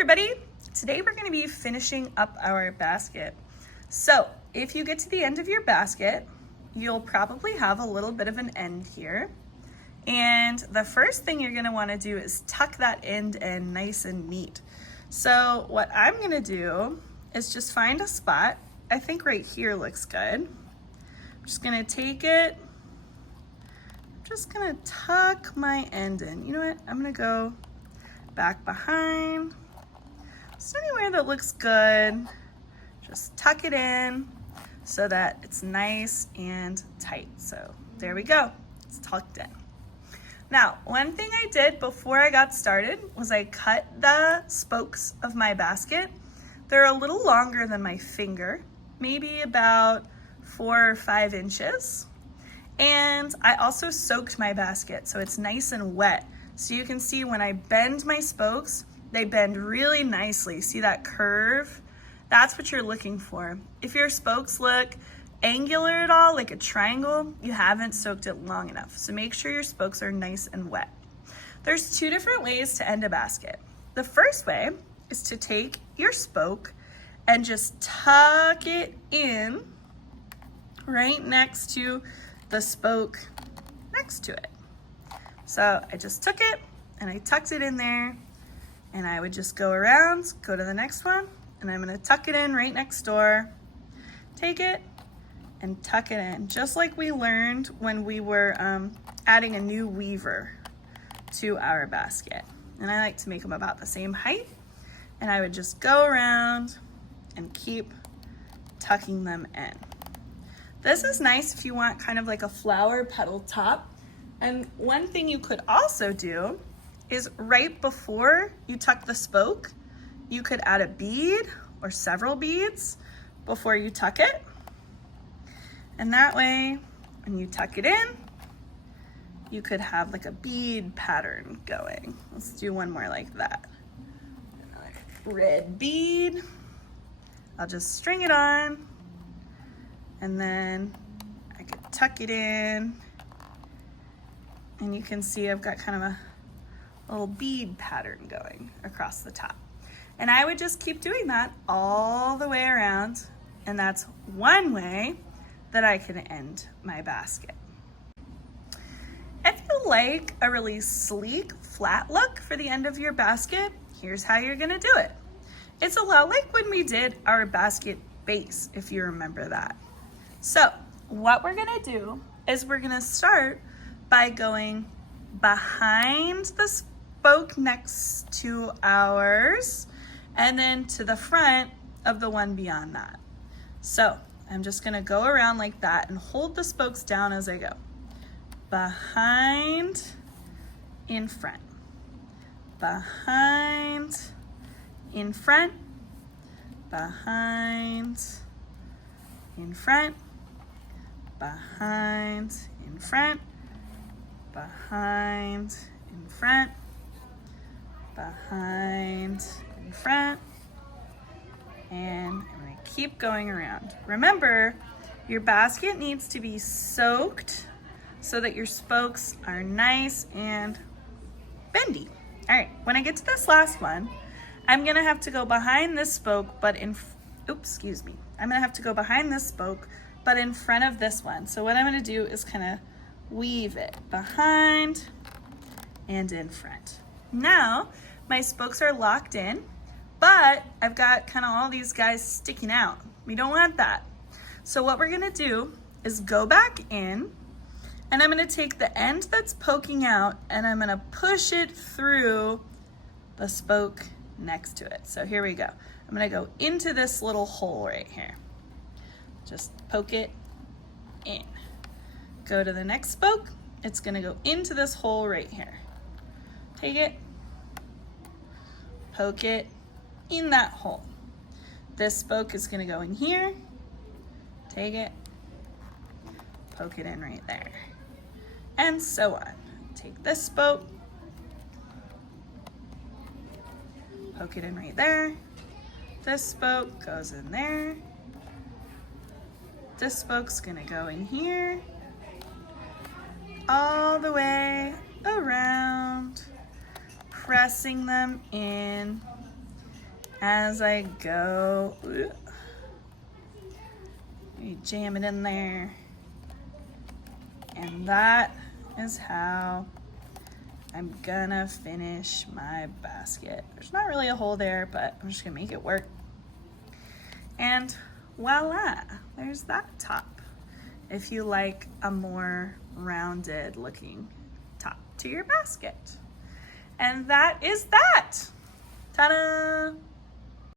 everybody! Today we're going to be finishing up our basket. So if you get to the end of your basket, you'll probably have a little bit of an end here. And the first thing you're going to want to do is tuck that end in nice and neat. So what I'm going to do is just find a spot. I think right here looks good. I'm just going to take it. I'm just going to tuck my end in. You know what? I'm going to go back behind. Just anywhere that looks good. Just tuck it in so that it's nice and tight. So there we go. It's tucked in. Now, one thing I did before I got started was I cut the spokes of my basket. They're a little longer than my finger, maybe about 4 or 5 inches. And I also soaked my basket so it's nice and wet. So you can see when I bend my spokes, they bend really nicely. See that curve? That's what you're looking for. If your spokes look angular at all, like a triangle, you haven't soaked it long enough. So make sure your spokes are nice and wet. There's 2 different ways to end a basket. The first way is to take your spoke and just tuck it in right next to the spoke next to it. So I just took it and I tucked it in there, and I would just go around, go to the next one, and I'm gonna tuck it in right next door, take it and tuck it in, just like we learned when we were adding a new weaver to our basket. And I like to make them about the same height, and I would just go around and keep tucking them in. This is nice if you want kind of like a flower petal top. And one thing you could also do is right before you tuck the spoke, you could add a bead or several beads before you tuck it. And that way, when you tuck it in, you could have like a bead pattern going. Let's do one more like that. Another red bead. I'll just string it on, and then I could tuck it in. And you can see I've got kind of a little bead pattern going across the top. And I would just keep doing that all the way around. And that's one way that I can end my basket. If you like a really sleek, flat look for the end of your basket, here's how you're gonna do it. It's a lot like when we did our basket base, if you remember that. So what we're gonna do is we're gonna start by going behind the spoke next to ours and then to the front of the one beyond that. So I'm just gonna go around like that and hold the spokes down as I go. Behind, in front. Behind, in front. Behind, in front. Behind, in front. Behind, in front. Behind, in front. And I'm going to keep going around. Remember, your basket needs to be soaked so that your spokes are nice and bendy. All right, when I get to this last one, I'm going to have to go behind this spoke, but I'm going to have to go behind this spoke, but in front of this one. So what I'm going to do is kind of weave it behind and in front. Now, my spokes are locked in, but I've got kind of all these guys sticking out. We don't want that. So what we're gonna do is go back in, and I'm gonna take the end that's poking out and I'm gonna push it through the spoke next to it. So here we go. I'm gonna go into this little hole right here. Just poke it in. Go to the next spoke. It's gonna go into this hole right here. Take it, poke it in that hole. This spoke is gonna go in here. Take it, poke it in right there. And so on. Take this spoke, poke it in right there. This spoke goes in there. This spoke's gonna go in here. All the way around, pressing them in as I go. Ooh. You jam it in there. And that is how I'm gonna finish my basket. There's not really a hole there, but I'm just gonna make it work. And voila, there's that top. If you like a more rounded looking top to your basket. And that is that. Ta-da!